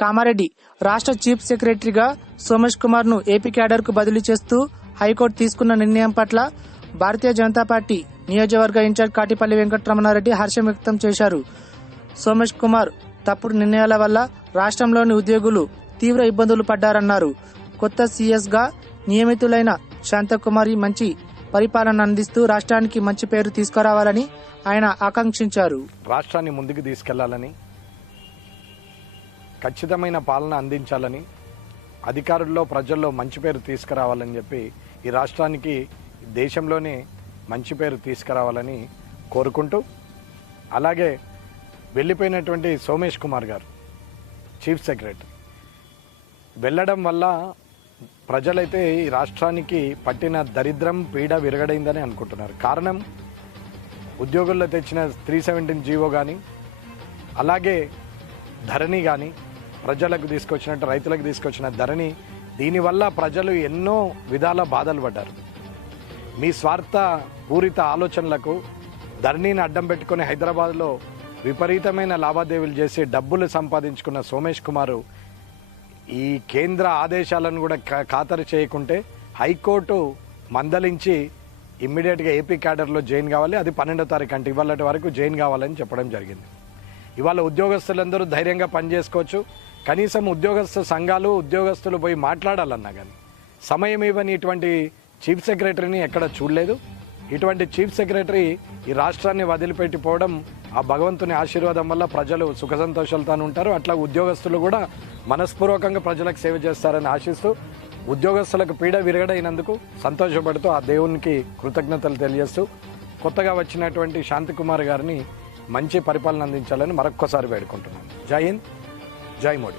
కామారెడ్డి రాష్ట్ర చీఫ్ సెక్రటరీగా సోమేష్ కుమార్ను ఏపీ క్యాడర్కు బదిలీ చేస్తూ హైకోర్టు తీసుకున్న నిర్ణయం పట్ల భారతీయ జనతా పార్టీ నియోజకవర్గ ఇన్ఛార్జ్ కాటిపల్లి వెంకటరమణారెడ్డి హర్షం వ్యక్తం చేశారు. సోమేష్ కుమార్ తప్పుడు నిర్ణయాల వల్ల రాష్ట్రంలోని ఉద్యోగులు తీవ్ర ఇబ్బందులు పడ్డారన్నారు. కొత్త సీఎస్గా నియమితులైన శాంతకుమారి మంచి పరిపాలన అందిస్తూ రాష్ట్రానికి మంచి పేరు తీసుకురావాలని ఆయన ఆకాంక్షించారు. రాష్ట్రాన్ని ముందుకు తీసుకెళ్ళాలని ఖచ్చితమైన పాలన అందించాలని అధికారుల్లో ప్రజల్లో మంచి పేరు తీసుకురావాలని చెప్పి ఈ రాష్ట్రానికి దేశంలోనే మంచి పేరు తీసుకురావాలని కోరుకుంటూ అలాగే వెళ్ళిపోయినటువంటి సోమేష్ కుమార్ గారు చీఫ్ సెక్రటరీ. వెళ్ళడం వల్ల ప్రజలైతే ఈ రాష్ట్రానికి పట్టిన దరిద్రం పీడ విరగడైందని అనుకుంటున్నారు. కారణం ఉద్యోగుల్లో తెచ్చిన త్రీ సెవెంటీన్ జీవో కానీ అలాగే ధరణి కానీ ప్రజలకు తీసుకొచ్చినట్టు రైతులకు తీసుకొచ్చిన ధరణి దీనివల్ల ప్రజలు ఎన్నో విధాల బాధలు పడ్డారు. మీ స్వార్థ పూరిత ఆలోచనలకు ధరణిని అడ్డం పెట్టుకుని హైదరాబాద్లో విపరీతమైన లావాదేవీలు చేసి డబ్బులు సంపాదించుకున్న సోమేష్ కుమారు ఈ కేంద్ర ఆదేశాలను కూడా ఖాతరు చేయకుంటే హైకోర్టు మందలించి ఇమ్మీడియట్గా ఏపీ క్యాడర్లో జాయిన్ కావాలి. అది పన్నెండో తారీఖు అంటే ఇవాళ వరకు జాయిన్ కావాలని చెప్పడం జరిగింది. ఇవాళ ఉద్యోగస్తులందరూ ధైర్యంగా పనిచేసుకోవచ్చు. కనీసం ఉద్యోగస్తు సంఘాలు ఉద్యోగస్తులు పోయి మాట్లాడాలన్నా కానీ సమయం ఇవ్వని ఇటువంటి చీఫ్ సెక్రటరీని ఎక్కడ చూడలేదు. ఇటువంటి చీఫ్ సెక్రటరీ ఈ రాష్ట్రాన్ని వదిలిపెట్టిపోవడం ఆ భగవంతుని ఆశీర్వాదం వల్ల ప్రజలు సుఖ సంతోషాలతో ఉంటారు. అట్లా ఉద్యోగస్తులు కూడా మనస్పూర్వకంగా ప్రజలకు సేవ చేస్తారని ఆశిస్తూ ఉద్యోగస్తులకు పీడ విరగడైనందుకు సంతోషపడుతూ ఆ దేవునికి కృతజ్ఞతలు తెలియజేస్తూ కొత్తగా వచ్చినటువంటి శాంతికుమార్ గారిని మంచి పరిపాలన అందించాలని మరొక్కసారి వేడుకుంటున్నాను. జై హింద్ జై మోడీ.